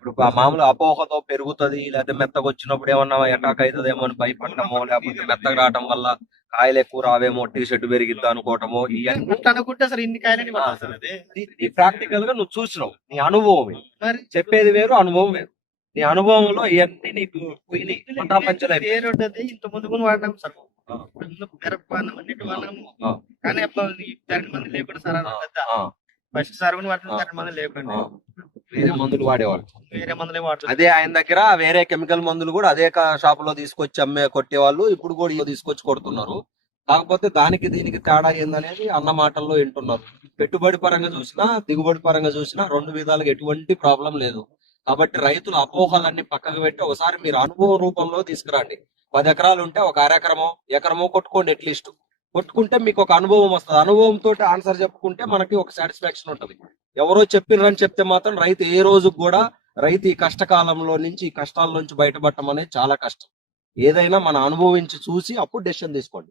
ఇప్పుడు మామూలు అపోహతో పెరుగుతది లేకపోతే మెత్తగా వచ్చినప్పుడు ఏమన్నా అటాక్ అవుతుందేమో అని భయపడటమో లేకపోతే మెత్తగా రావటం వల్ల కాయలు ఎక్కువ రావేమో టీ షర్ట్ పెరిగిద్ది అనుకోవటమో ఇవన్నీ ప్రాక్టికల్గా నువ్వు చూసినావు నీ అనుభవం చెప్పేది వేరు అనుభవం వేరు. నీ అనుభవంలో ఇవన్నీ నీకు ఇంత ముందు అన్నిటి. కానీ మంది లేకుండా సార్ ఫస్ట్ సార్ కూడా. తరగతి మంది లేకుండా. వేరే మందులు వాడేవాళ్ళు. వేరే మందులే వాడుతుంది అదే ఆయన దగ్గర వేరే కెమికల్ మందులు కూడా అదే షాప్లో తీసుకొచ్చి అమ్మే కొట్టేవాళ్ళు. ఇప్పుడు కూడా ఇవి తీసుకొచ్చి కొడుతున్నారు. కాకపోతే దానికి దీనికి తేడా ఏందనేది అన్న మాటల్లో వింటున్నారు. పెట్టుబడి పరంగా చూసినా దిగుబడి పరంగా చూసినా రెండు విధాలుగా ఎటువంటి ప్రాబ్లం లేదు. కాబట్టి రైతుల అపోహలన్నీ పక్కకు పెట్టి ఒకసారి మీరు అనుభవ రూపంలో తీసుకురండి. పది ఎకరాలు ఉంటే ఒక అరెకరమో ఎకరమో కొట్టుకోండి అట్లీస్ట్. కొట్టుకుంటే మీకు ఒక అనుభవం వస్తుంది. అనుభవం తోటి ఆన్సర్ చెప్పుకుంటే మనకి ఒక సాటిస్ఫాక్షన్ ఉంటది. ఎవరో చెప్పిర్రని చెప్తే మాత్రం రైతు ఏ రోజు కూడా రైతు ఈ కష్టకాలంలో నుంచి ఈ కష్టాల నుంచి బయటపడటం అనేది చాలా కష్టం. ఏదైనా మన అనుభవించి చూసి అప్పుడు డెసిషన్ తీసుకోండి.